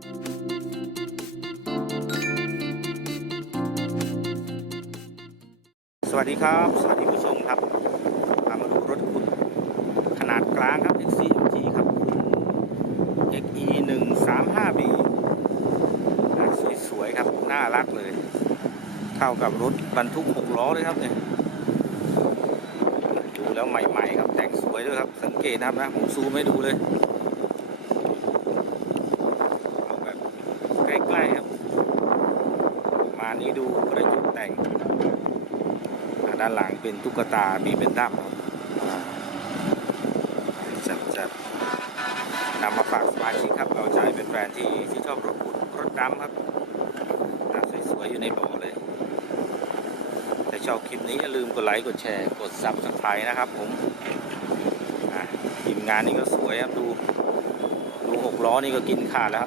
สวัสดีครับสวัสดีผู้ชมครับมาดูรถขุดขนาดกลางครับ Xcmg ครับ Xe135B สวยๆครับน่ารักเลยเข้ากับรถบรรทุก6 ล้อเลยครับเนี่ยดูแล้วใหม่ๆครับแต่งสวยด้วยครับสังเกตนะครับนะผมซูมให้ดูเลยเอาแบบใกล้ๆครับมานี้ดูกระจกแต่งด้านหลังเป็นตุ๊กตามีเป็นด้ามจะนำมาฝากสมาชิกครับเอาใจเป็นแฟนที่ชอบรถขุดรถดำครับสวยๆอยู่ในบ่อเลยถ้าชอบคลิปนี้อย่าลืมกดไลค์กดแชร์กด Subscribe นะครับผมทีมงานนี้ก็สวยครับดู6 ล้อนี่ก็กินขาดแล้ว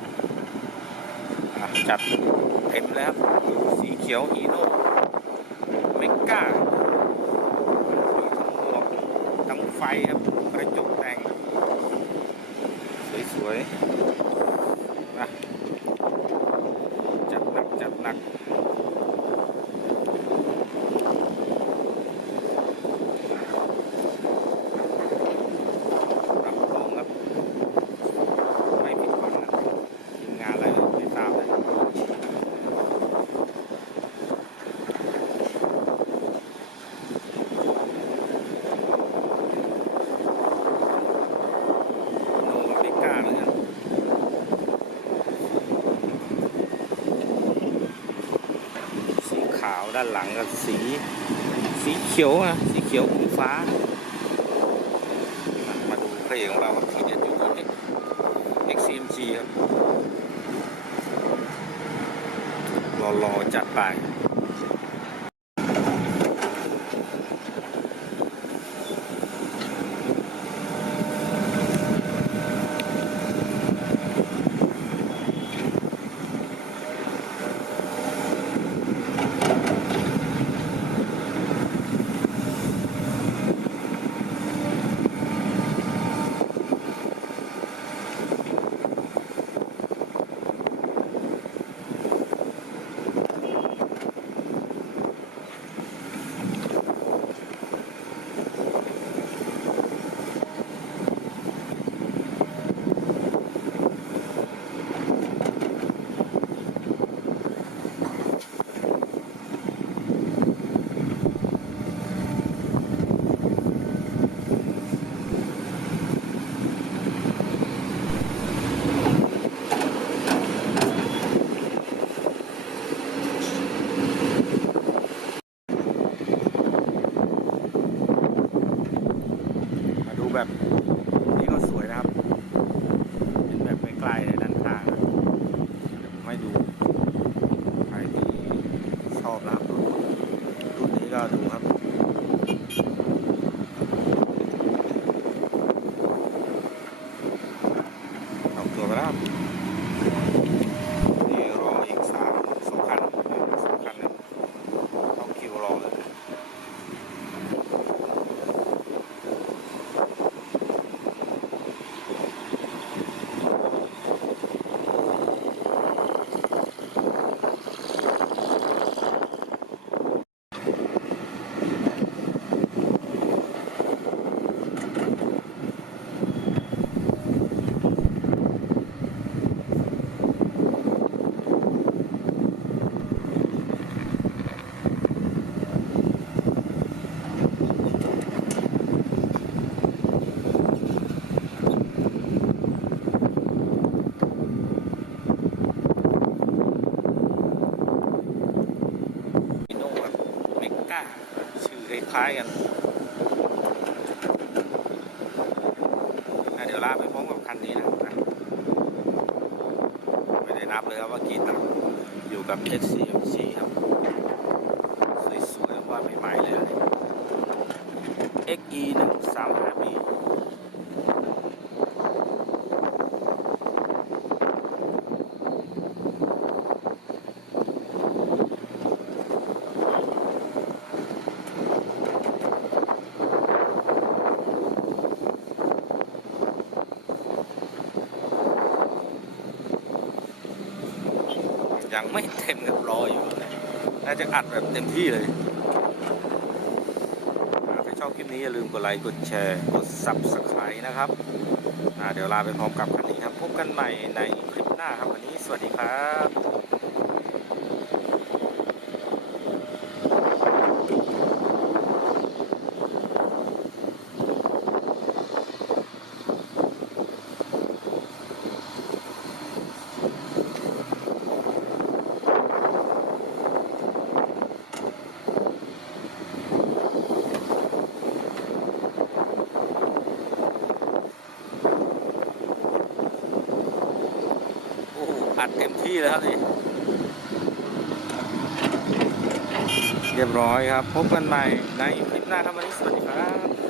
ครับจัดเต็มแล้วครับดูสีเขียวอีโน่เมก้าทั้งไฟครับกระจกแต่งสวยๆนะจัดหนักรับรองครับไม่ผิดหวังนะทีมงานอะไรไม่ทราบเลยขาวด้านหลังกับสีเขียวนะสีเขียวอมฟ้ามาดูพระเอกของเราครับที่เด็ดอยู่ตรงนี้ Xcmg ครับรอจัดไปแบบนี้ก็สวยนะครับเป็นแบบใกล้ๆในด้านข้างไม่ดูใครที่ชอบนะครับรุ่นนี้ก็ดูครับออกตัวไปแล้วนี่รออีก2 คันเนี่ยเข้าคิวรอเลยชื่อคล้ายๆกันเดี๋ยวลาไปพร้อมกับคันนี้นะไม่ได้นับเลยครับว่ากี่ตันอยู่กับ Xcmg ครับสวยๆว่าใหม่ๆเลยXe135B ยังไม่เต็มกับรออยู่น่าจะอัดแบบเต็มที่เลยถ้าชอบคลิปนี้อย่าลืมกดไลค์กดแชร์กด Subscribe นะครับเดี๋ยวลาไปพร้อมกับคันนี้ครับพบกันใหม่ในคลิปหน้าครับวันนี้สวัสดีครับอัดเต็มที่แล้วครับนี่เรียบร้อยครับพบกันใหม่ในคลิปหน้าครับวันนี้สวัสดีครับ